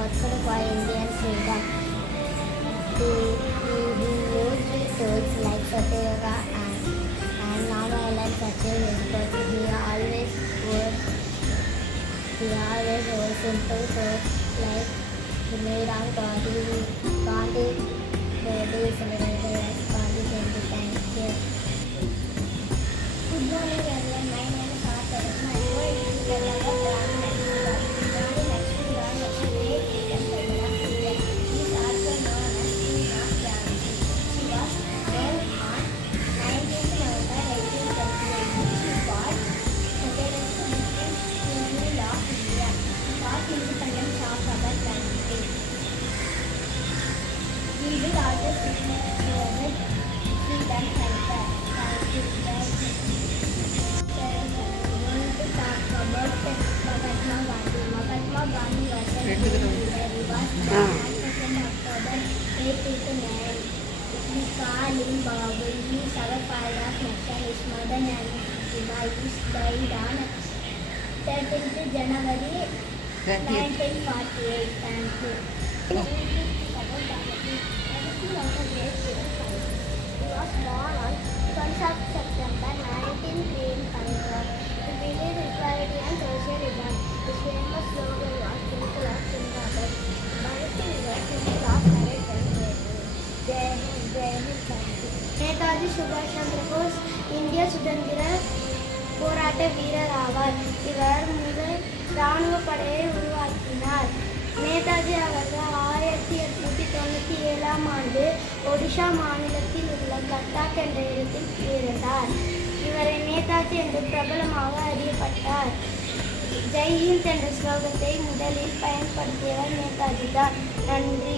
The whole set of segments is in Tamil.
fought for Indian freedom. He used tools like satyagraha and non-violence achieved his goals. He always wore simple clothes like Mahatma Gandhi birthday is celebrated as Gandhi Jayanti. Thank you. Good morning everyone. My name is Arthur. My word is Gandhi Lakshmi Rani was a great leader for India. She is also known as Queen of Jhansi. She was born on 19th November 1828. She fought against the British rule of India. She fought independence of our country. We will always remember freedom fighter. Thank you. Going to talk about Mahatma Gandhi. Mahatma Gandhi was a great leader. He was born on 2nd October 1889. We call him Babu. He is our father of nation. His mother name is Fatima. He died on 13th January 1948. Thank you. He was born on 1st of September 1903 in Punjab. He believed in equality and socialism. His famous slogan was Simple as Singapore. Bharat is simple of courage and bravery. Jai Hind, Jai Hind, thank you. Netaji சுபாஷ் சந்திர போஸ் இந்திய சுதந்திர போராட்ட வீரர் ஆவார். இவர் முதல் இராணுவ படையை உருவாக்கினார். நேதாஜி அவர்கள் 1897 ஆண்டு ஒடிஷா மாநிலத்தில் உள்ள கட்டாக் என்ற இடத்தில் பிறந்தார். இவரை நேதாஜி என்று பிரபலமாக அறியப்பட்டார். ஜெய் ஹிந்த் என்ற ஸ்லோகத்தை முதலில் பயன்படுத்தியவர் நேதாஜி தான். நன்றி.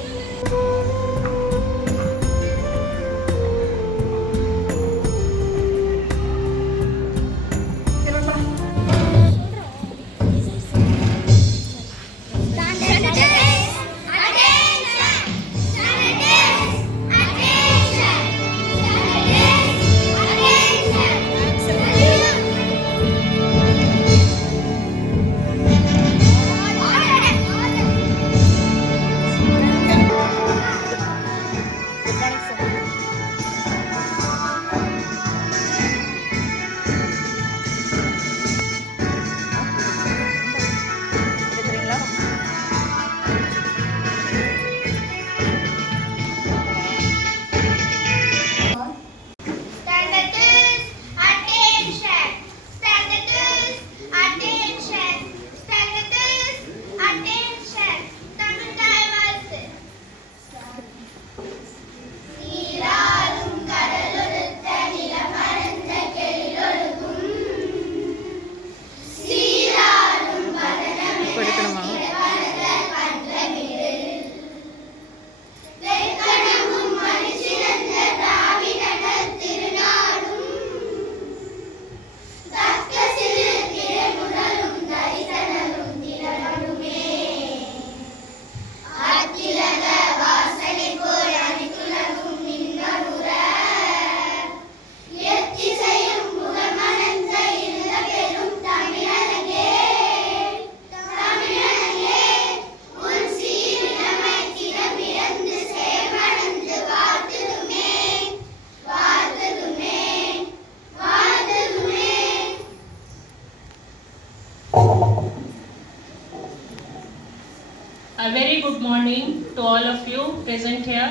A very good morning to all of you present here.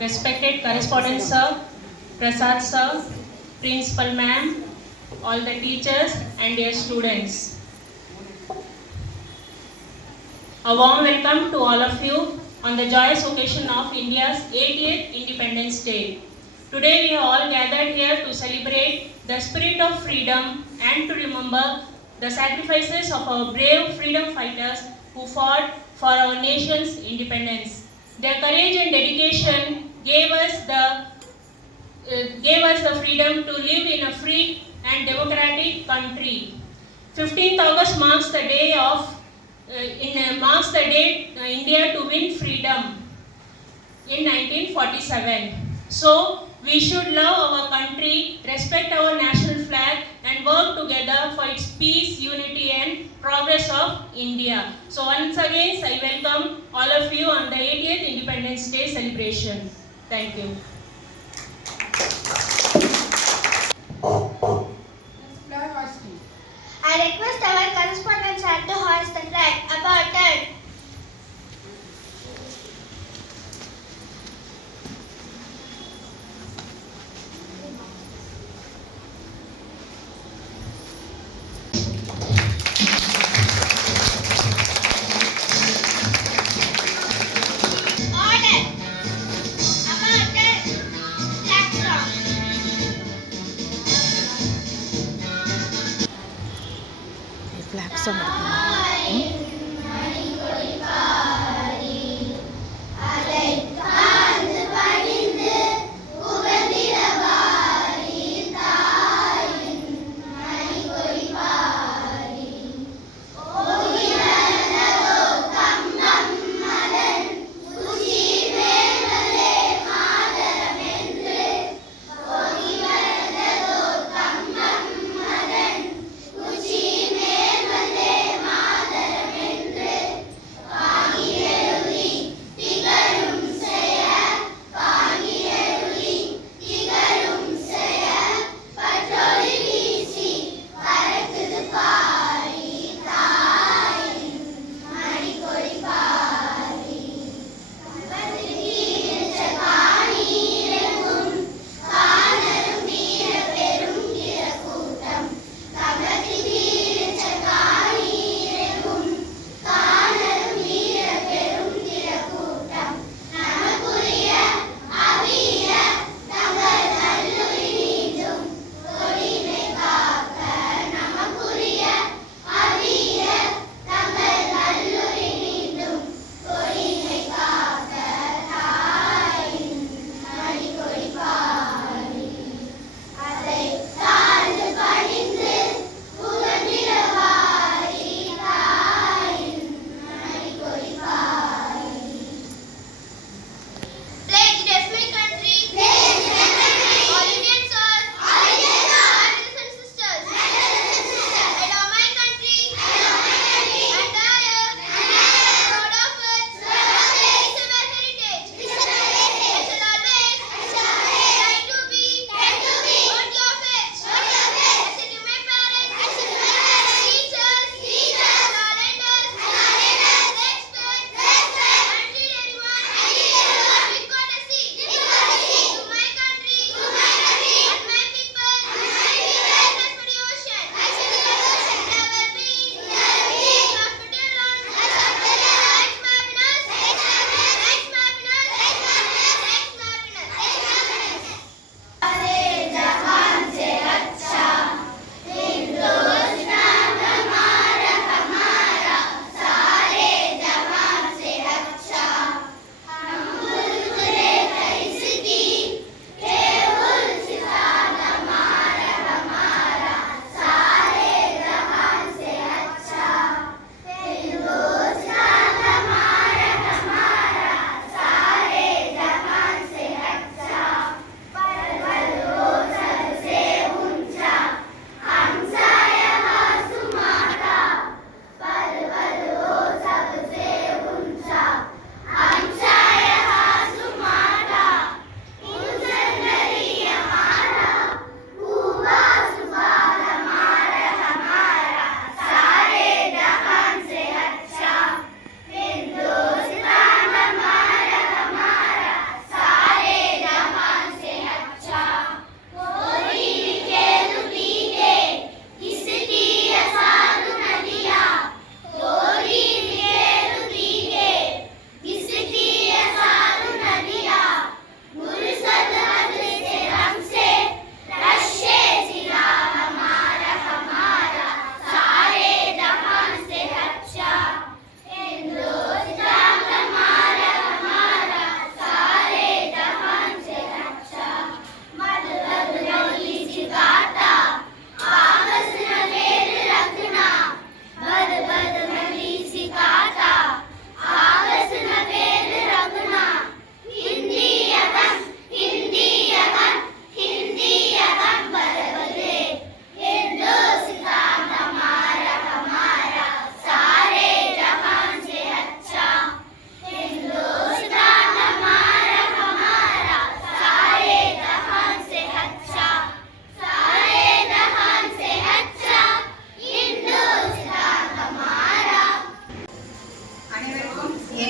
Respected correspondent sir, Prasad sir, principal ma'am, all the teachers and dear students. A warm welcome to all of you on the joyous occasion of India's 80th Independence Day. Today we are all gathered here to celebrate the spirit of freedom and to remember the sacrifices of our brave freedom fighters who fought for our nation's independence. Their courage and dedication gave us the freedom to live in a free and democratic country. 15th August marks the day India to win freedom in 1947. So we should love our country, respect our national flag, and work together for its peace, unity and progress of India. So once again, I welcome all of you on the 80th Independence Day celebration. Thank you. I request our correspondent sir to hoist the flag. About turn. Order. About turn. Flag strong. Flag song எடுக்கணும்.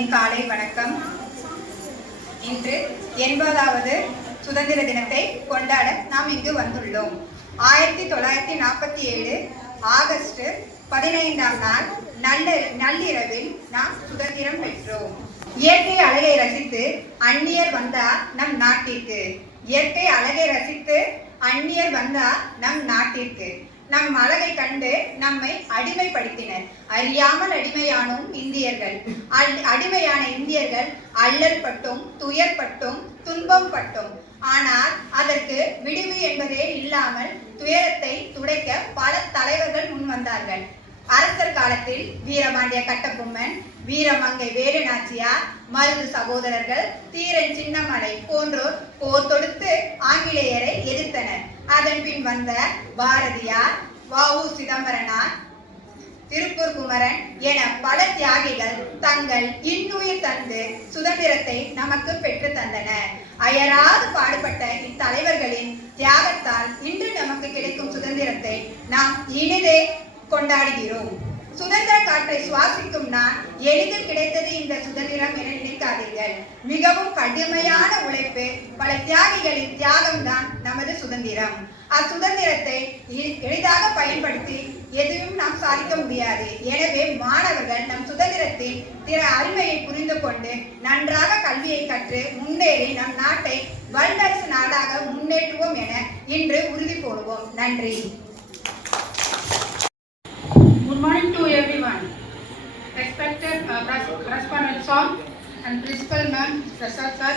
இனிய காலை வணக்கம். இன்று 80வது சுதந்திர தினத்தை கொண்டாட நாம் இங்கு வந்துள்ளோம். 1947 ஆகஸ்ட் 15ஆம் நாள் நள்ளிரவில் நாம் சுதந்திரம் பெற்றோம். இயற்கை அழகை ரசித்து அந்நியர் வந்தா நம் நாட்டிற்கு, இயற்கை அழகை ரசித்து அந்நியர் வந்தா நம் நாட்டிற்கு, நம் அழகை கண்டு நம்மை அடிமைப்படுத்தினர். அறியாமல் அடிமையானோம் இந்தியர்கள். அடிமையான இந்தியர்கள் அல்லல் பட்டும் துயர்பட்டும் துன்பம் பட்டும். ஆனால் அதற்கு விடுவி என்பதே இல்லாமல் துயரத்தை துடைக்க பல தலைவர்கள் முன் வந்தார்கள். அரசர் காலத்தில் வீரபாண்டிய கட்டபொம்மன், வீரமங்கை வேலு நாச்சியார், மருது சகோதரர்கள், தீரன் சின்னமலை போன்றோர் போர் தொடுத்து ஆங்கிலேயரை எதிர்த்தனர். அதன் பின் வந்த பாரதியார், வ.உ. சிதம்பரனார், திருப்பூர் குமரன் என பல தியாகிகள் தங்கள் இன்னுயிர் தந்து சுதந்திரத்தை நமக்கு பெற்று தந்தனர். அயராது பாடுபட்ட இத்தலைவர்களின் தியாகத்தால் இன்று நமக்கு கிடைக்கும் சுதந்திரத்தை நாம் இனிதே கொண்டாடுகிறோம். சுதந்திர காற்றை சுவாசிக்கும் நான் எளிதில் கிடைத்தது இந்த சுதந்திரம் என நினைக்காதீர்கள். மிகவும் கடுமையான உழைப்பு, பல தியாகிகளின் தியாகம்தான் நமது சுதந்திரம். அச்சுதந்திரத்தை எளிதாக பயன்படுத்தி எதுவும் நாம் சாதிக்க முடியாது. எனவே மாணவர்கள் நம் சுதந்திரத்தின் அருமையை புரிந்து கொண்டு நன்றாக கல்வியை கற்று முன்னேறி நம் நாட்டை வல்லரசு நாடாக முன்னேற்றுவோம் என இன்று உறுதி போடுவோம். நன்றி. Good morning to everyone. Respected correspondent song and principal ma'am, Prasad sir,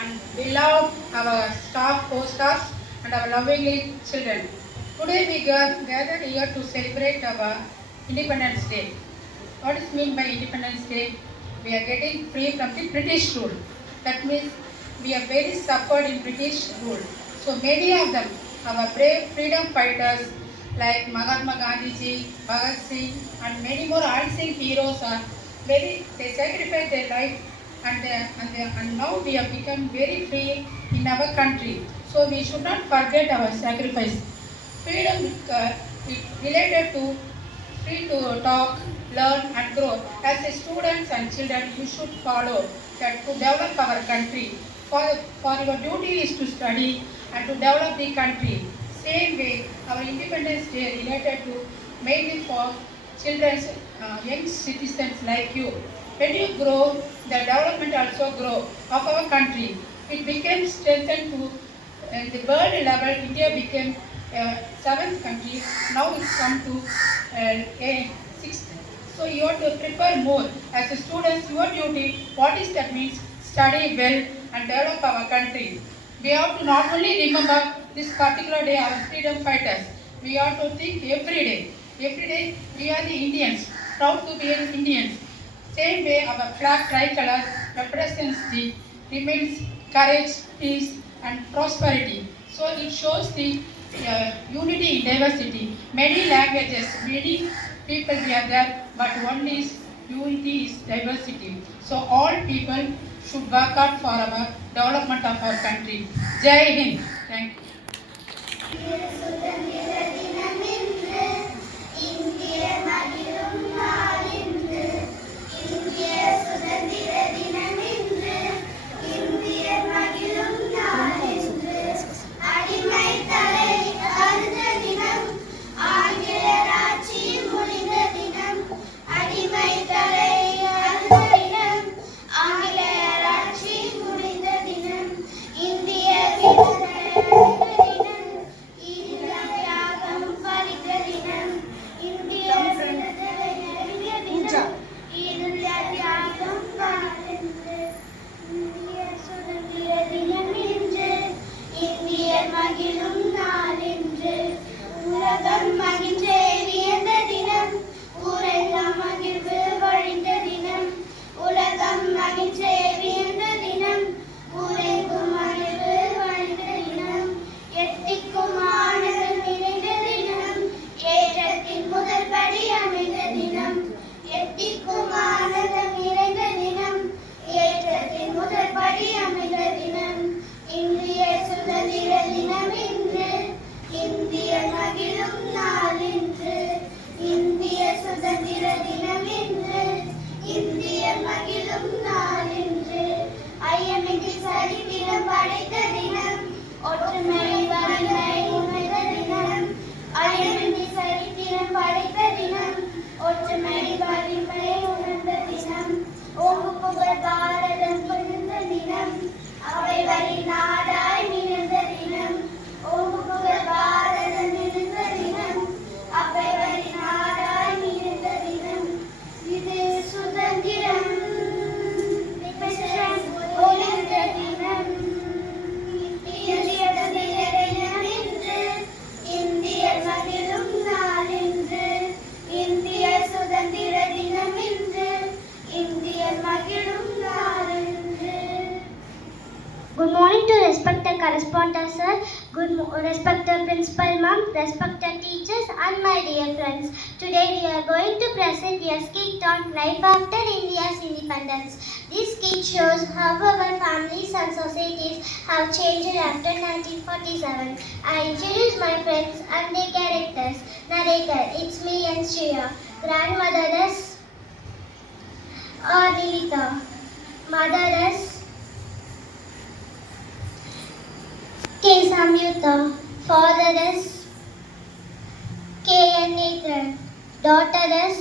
and beloved our staff, co-stars, and our lovely children. Today we gathered here to celebrate our Independence Day. What is meant by Independence Day? We are getting free from the British rule. That means we are very suffered in British rule. So many of them, our brave freedom fighters like Mahatma Gandhi ji, Bhagat Singh, and many more unseen heroes are they sacrificed their life and now we have become very free in our country. So we should not forget our sacrifice. Freedom is related to free to talk, learn and grow. As a students and children, you should follow that to develop our country. For your duty is to study and to develop the country. Same way, our Independence Day related to mainly for children, young citizens like you. When you grow, the development also grow of our country. It became strengthened to the world level. India became 7th country. Now it's come to 6th. So you have to prepare more. As a student, your duty, what is that means? Study well and develop our country. We have to not only remember this particular day, our freedom fighters. We have to think every day. Every day we are the Indians, proud to be Indians. Same way our flag tricolor represents the remains courage, peace and prosperity. So it shows the unity in diversity. Many languages, many people we are there, but one is unity is diversity. So all people should work out for our development of our country. Jai Hind. Thank you. சுதந்திர தினம் என்று இந்திய மகிழும் படைத்த தினம், ஒற்றுமை வலிமை உணர்ந்த தினம், ஓங்கு புகழ் பாரதம் புரிந்த தினம், அவை வரி நாடாய் மிகுந்த தினம், ஓங்கு புகழ் பாரதம் மிகுந்த தினம், அவை வரி நாடாய் மிகுந்த தினம், இது சுதந்திரம் ஒளிர்ந்த தினம், இந்தியர் மகிழும் நாள் இன்று, இந்திய சுதந்திர தினம் இன்று, இந்தியர் மகிழும் நாள் இன்று. Good morning to respected correspondent sir, respected principal ma'am, respected teachers and my dear friends. Today we are going to present a skit on life after India's independence. This skit shows how our families and societies have changed after 1947. I introduce my friends and their characters. Narrator, it's me and Shreya. Grandmother is Nilita. Mother is K. Samyuta. Father is K. N. Nathan. Daughter is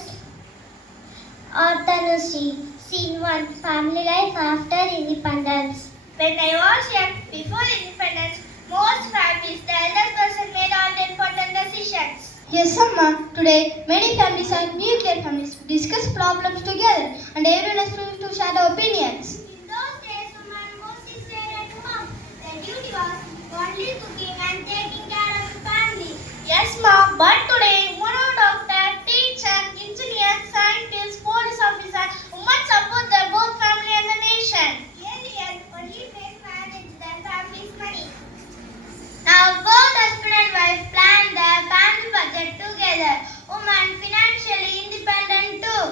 Arthanushi. Scene 1. Family life after independence. When I was young, before independence, most families, the eldest person made all the important decisions. Yes, Amma. Today, many families are nuclear families, discuss problems together, and everyone is free to share their opinions. In those days, women mostly stayed at home. Their duty was only cooking and taking care of the family. Yes, Mom, but today, one doctor, teacher, engineer, scientist, police officer, women support their both family and the nation. Earlier, only men managed their family's money. Now, both husband and wife plan their family budget together. Women financially independent too.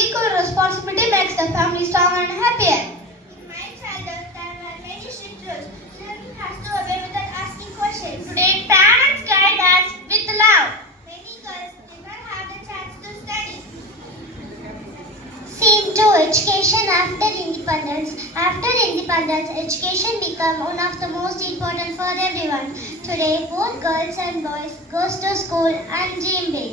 Equal responsibility makes the family stronger and happier. In my childhood, there were many strict rules. Children has to obey without asking questions. Today, parents guide us with love. Many girls did not have the chance to study. Scene 2. Education after independence. After independence, education became one of the most important for everyone. Today, both girls and boys goes to school and dream big.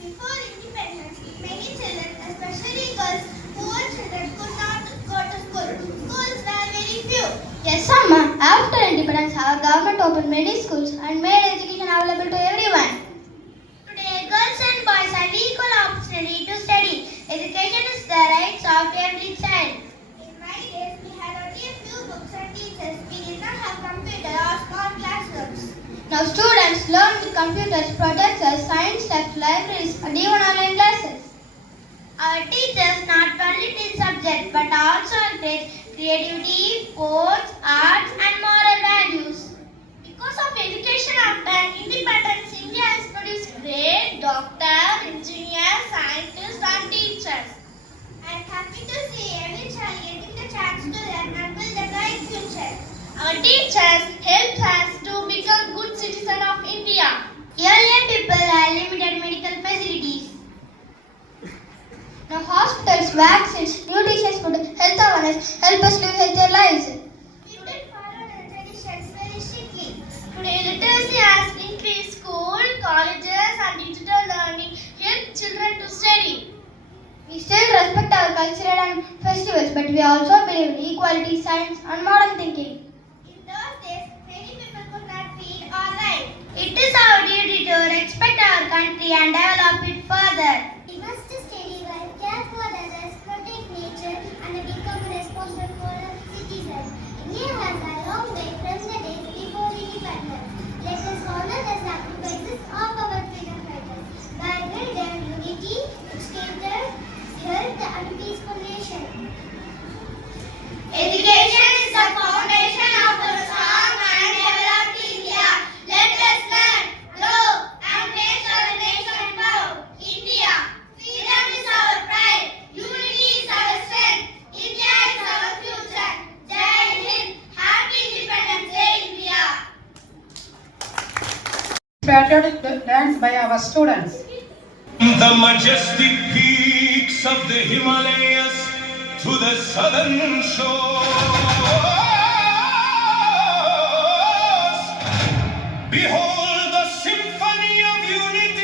Before independence, many children, especially girls, poor children, could not go to school. Schools were very few. Yes, Amma. After independence, our government opened many schools and made education available to everyone. Today, girls and boys have equal opportunity to study. Education is the rights of every child. In my days, we had only a few books and teachers. We did not have computer or smart classrooms. Now, students learn with computers, projectors, science labs, libraries, and even online classes. Our teachers not only teach subjects but also encourage creativity, sports, arts, and moral values. Because of education after independence, India has produced great doctors, engineers, scientists, and teachers. I am happy to see every child getting the chance to learn and build a bright future. Our teachers help us to become good citizens of India. Earlier people had limited medical facilities. Now hospitals, vaccines, nutritious food, health awareness help us live healthier lives. People follow the traditions very strictly. Today literacy has increased. School, colleges and digital learning help children to study. We still respect our cultural and festivals, but we also believe in equality, science and modern thinking. In those days, many people could not read or write. It is our duty to respect our country and develop it further. We must study well, care for others, protect nature, and become a responsible citizen. India has a long way from the days before independence. Let us honor the sacrifices of our freedom fighters. Guided their unity, educated, health, and peaceful nation. Education is the foundation of a strong and developed India. Let us learn, grow, and make our nation proud. India, freedom is our pride. Unity is our strength. India is our future. Jai Hind. Happy Independence Day, India. Patriotic dance by our students. The majestic peaks of the Himalayas to the southern shores. Behold the symphony of unity.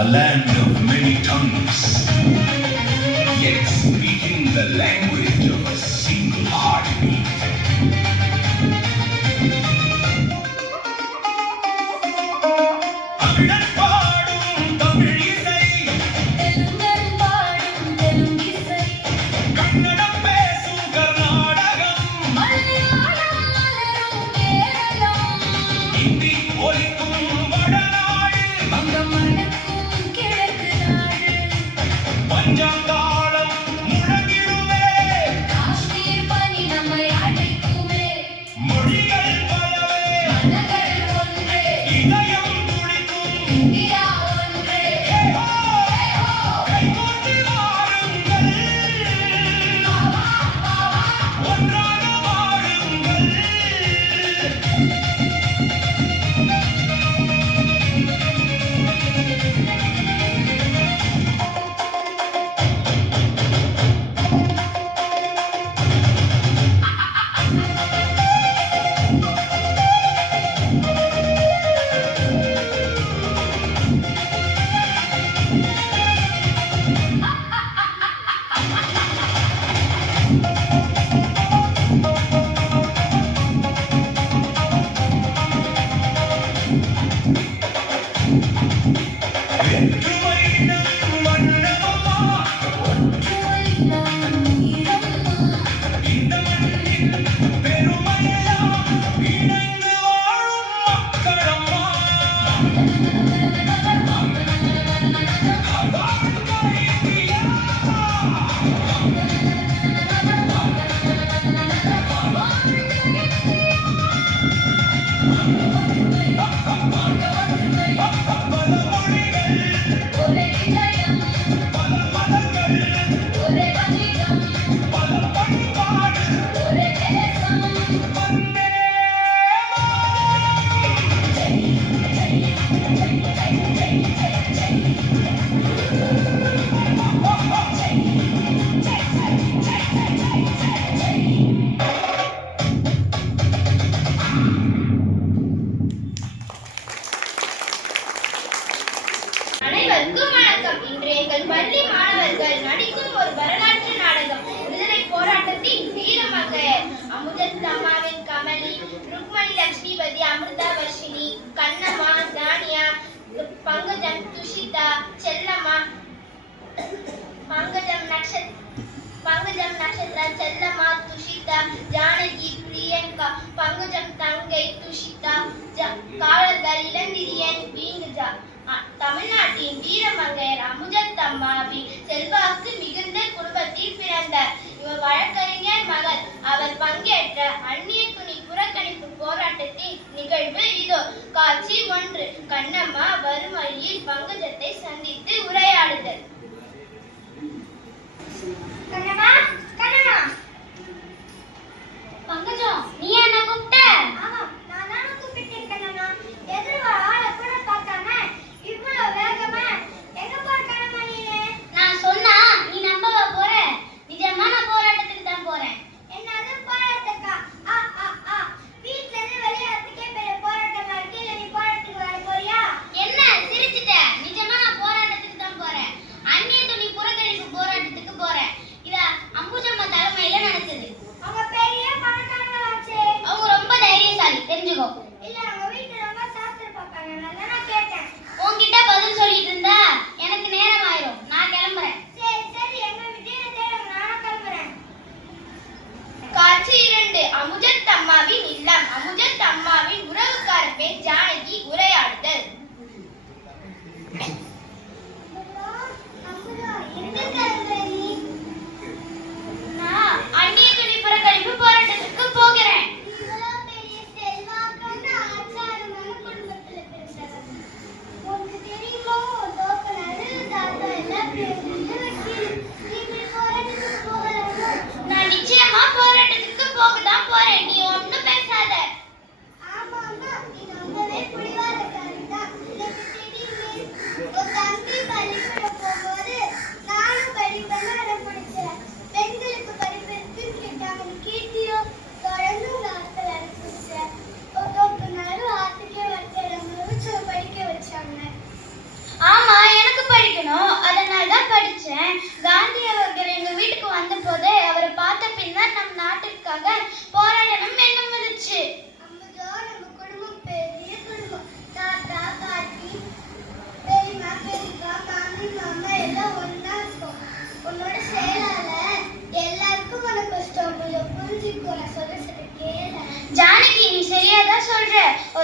a land of many tongues, yet speaking the language of a single heartbeat. அனைவருக்கும் வணக்கம். இன்று எங்கள் பள்ளி மாணவர்கள் நடிக்கும் ஒரு வரலாற்று நாடகம் விடுதலை போராட்டத்தின் வீரமங்கையர். அமுதத்தம்மாவின் கமலி, ருக்மணி லட்சுமிபதி, அமிர்தா வர்ஷினி, கண்ணம்மா, தானியா, பங்கஜம், துஷிதா, செல்லம்மா, பங்கஜம் நட்சத்திரா, செல்லம்மா, துஷிதா, ஜானகி, பிரியங்கா, பங்கஜம் தங்கை, துஷிதா, காவலர்கள் இளந்திரியன், வீங்குஜா. தமிழ்நாட்டின் வீரமங்கையர் அமுதத்தம்மாவின் செல்வாக்கு மிகுந்த குடும்பத்தில் பிறந்தார். இவர் வழக்கறிஞர் மகள். அவர் பங்கேற்ற அந்நிய துணி புறக்கணிப்பு போராட்டத்தின் நிகழ்வு இதோ. காட்சி 1. கண்ணம்மா வறுமையில் பங்கஜத்தை சந்தித்து உரையாடுதல். கண்ணம்மா, கண்ணம்மா. பங்கஜம், நீ என்ன கூப்பிட்ட? ஆமா, நான் தான கூப்பிட்டேன் கண்ணம்மா. எதிர்வா ஆளை கூட பார்க்காம இவ்வளவு வேகமா எங்க போற கண்ணம்மா நீனு? நான் சொன்னா நீ நம்பவா போற? நிஜமான போராட்டத்துக்கு தான் போறேன். என்னது போராட்டக்கா? வீட்ல இருந்து வெளியாறதுக்கே பெரிய போராட்டமா இருக்கு. இல்ல நீ போராட்டத்துக்கு வர போறியா? என்ன சிரிச்சிட்ட? நிஜமா நான் போராட்டத்துக்கு தான் போறேன். அந்நிய துணி புறக்கணிப்பு போராட்டத்துக்கு போறேன். இத அம்புஜம்மா தலைமையில நடக்குது. அவங்க பெரிய பணக்காரங்களாச்சே.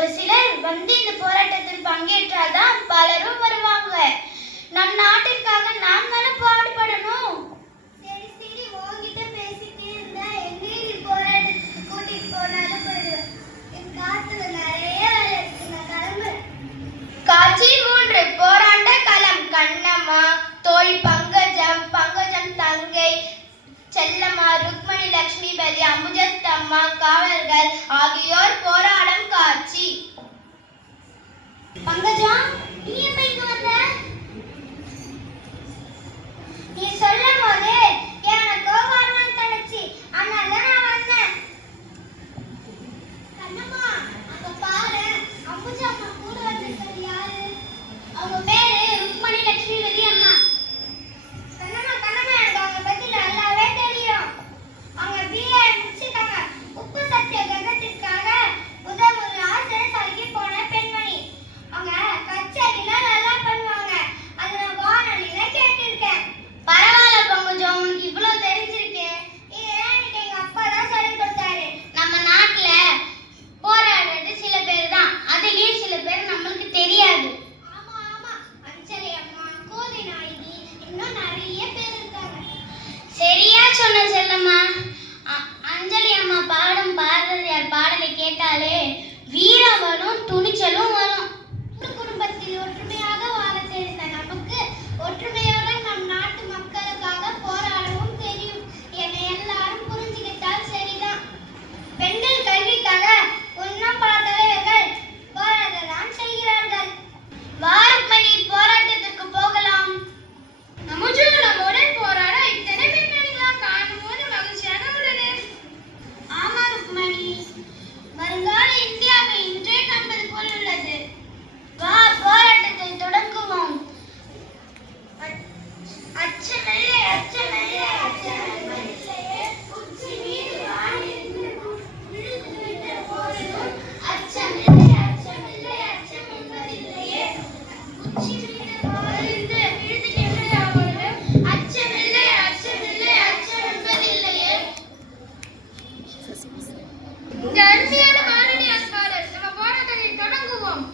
ஒரு சிலர் வந்து இந்த போராட்டத்தில் பங்கேற்றால்தான் பலரும் வருவாங்க. நம் நாட்டிற்காக நாம் தானே பாடுபடணும். சரி சரி, உங்ககிட்ட பேசிட்டே இருந்தா எங்கேயும் போராட்டத்துக்கு கூட்டிட்டு போனாலும் போயிடுவேன். என் காத்துல நிறைய வேலை இருக்கு, நான் கிளம்புறேன். காட்சி 3. போராட்ட களம். கண்ணம்மா, தோழி பங்கஜம், பங்கஜம் தங்கை செல்லம்மா, ருக்மணி, லட்சுமிபதி, அம்புஜத்தம்மா, காவலர்கள் ஆகியோர் போராடும் காட்சி. பங்கஜம், நீ எப்ப இங்க வந்த? நீ சொல்லும் போது எனக்கு கோபம் தடுச்சு, அதனால நான் வந்தேன். கண்ணம்மா, அங்க பாரு, அம்புஜம்மா கூட வந்திருக்கிறது யாரு? அவங்க பேரு ருக்மணி லட்சுமிபதி அம்மா. கண்ணம்மா கண்ணம்மா, எனக்கு அவங்க பத்தி நல்லாவே தெரியும். அவங்க BA முடிச்சிருக்காங்க. உப்பு சத்தியாகிரகத்திற்காக முதல் ஆசிரியர் போன பெண்மணி. அவங்க கச்சேரிலாம் நல்லா பண்ணுவாங்க. அதை நான் வானொலியில கேட்டிருக்கேன். பரவாயில்ல பங்குஜம், உனக்கு இவ்வளவு தெரிஞ்சிருக்கே. இதெல்லாம் எனக்கு எங்க அப்பா தான் சொல்லிக் கொடுத்தாரு. நம்ம நாட்டுல போராடுறது சில பேர் தான், அதுலயும் சில பேர் நம்மளுக்கு தெரியாது. ஆமா ஆமா, அஞ்சலி அம்மா, கோதை நாயகி, இன்னும் நிறைய பேர் இருக்காங்க. சரியா சொன்ன செல்லம்மா. அஞ்சலி அம்மா பாடும் பாரதியார் பாடலை கேட்டாலே வீரம் வரும், துணிச்சலும் வரும். ஒரு குடும்பத்தில் ஒற்றுமையாக வாழ தெரிந்த நமக்கு ஒற்றுமையோடு நம் நாட்டு மக்களுக்காக போராடவும் தெரியும். என்னை எல்லாரும் புரிஞ்சுக்கிட்டால் சரிதான். பெண்கள் கல்விக்காக இன்னும் பல தலைவர்கள் போராடத்தான் செய்கிறார்கள். வாருக்மணி, போராட்டத்துக்கு போகலாம். நம்முடன் போராட இத்தனை பெண்களா காணும் போது மகிழ்ச்சியாக உள்ளது. ஆமா ருக்மணி, வருங்கால இந்தியாவை இன்றே காண்பது போல் உள்ளது. வா, போராட்டத்தை தொடங்குவோம். அச்சமில்லை, அச்சமில்லை, அச்சமில்லையே, உச்சி மீது வானிருந்து விழுந்துவிட்ட போதிலும் அச்சமில்லை, அச்சமில்லை, அச்சம் என்பதில்லையே. உச்சி மீது வானிருந்து விழுந்து நின்ற போதிலும் அச்சமில்லை, அச்சமில்லை, அச்சம் என்பதில்லையே. இந்த அருமையான பாரதியார் பாடல், நம்ம போராட்டத்தை தொடங்குவோம்.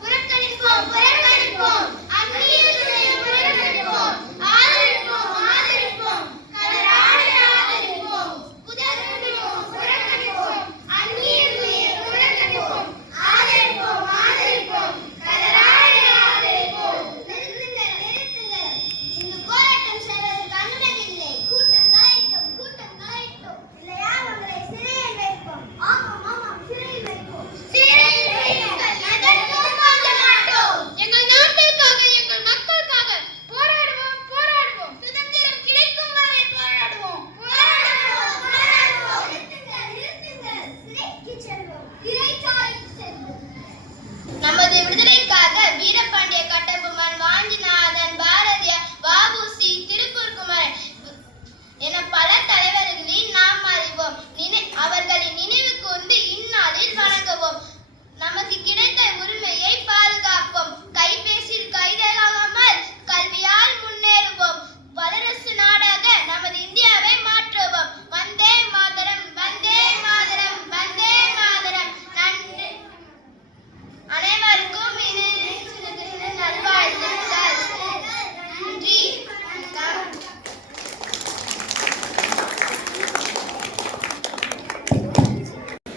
புறக்கணிப்போம், புறக்கணிப்போம், அந்நியர்களை புறக்கணிப்போம், ஆதரிப்போம், ஆதரிப்போம், கதராடை ஆதரிப்போம், புறக்கணிப்போம், புறக்கணிப்போம், அந்நியர்களை புறக்கணிப்போம், ஆதரிப்போம், ஆதரிப்போம், கதராடை ஆதரிப்போம். நிறுத்துங்கள், நிறுத்துங்கள். இங்கு போராட்டம் செய்வதற்கு அனுமதி இல்லை. கூட்டம் கலையட்டும், கூட்டம் கலையட்டும். இல்லையா உங்களை சிறையில் வைப்போம். ஆமாம் ஆமாம், சிறையில் வைப்போம். சிறையில் வையுங்கள், எதற்கும் போக மாட்டோம். எங்கள் நாட்டிற்காக, எங்கள் மக்களுக்காக போராடுவோம், போராடுவோம். சுதந்திரம் கிடைக்கும் வரை போராடுவோம், போராடுவோம், போராடுவோம். நிறுத்துங்கள், நிறுத்துங்கள். சிறைக்கு செல்வோம், சிறைச்சாலைக்கு செல்வோம். நமது விடுதலைக்காக வீரபாண்டிய கட்டபொம்மன், வாஞ்சிநாதன், பாரதியார், வ.உ.சி., திருப்பூர் குமரன் என பல தலைவர்களை நாம் அறிவோம். அவர்களின் நினைவு கூர்ந்து இந்நாளில் வணங்குவோம். நமக்கு கிடைத்த உரிமையை பாதுகாப்போம். கைபேசியில் கைதாகாமல் கல்வியால் முன்னேறுவோம். வல்லரசு நாடாக நமது இந்தியாவை மாற்றுவோம். வந்தே மாதரம், வந்தே மாதரம், வந்தே மாதரம். நன்றி. அனைவருக்கும் இனிய நல்வாழ்த்துக்கள். நன்றி.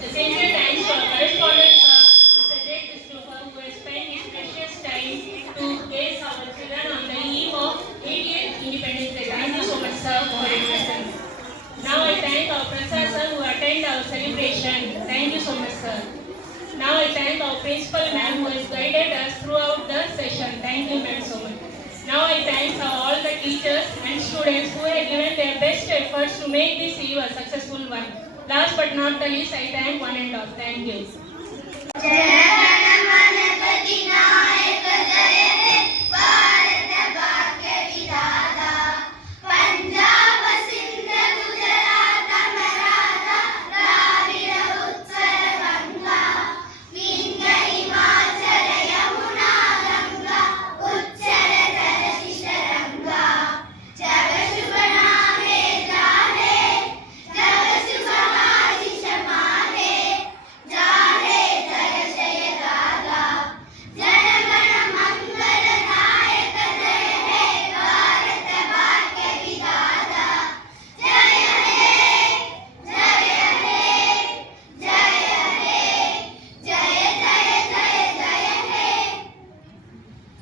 The sacred thanks to our correspondent, Mr. J. Christopher, who has spent his precious time to place our children on the eve of 80th Independence Day. Thank you so much, sir, for your presence. Now I thank our professor who attend our celebration. Thank you so much, sir. Now I thank our principal ma'am who has guided us throughout the session. Thank you, ma'am, so much. Now I thank all the teachers and students who have given their best efforts to make this eve a successful one. Last but not the least, I thank one and all. Thank you. Jai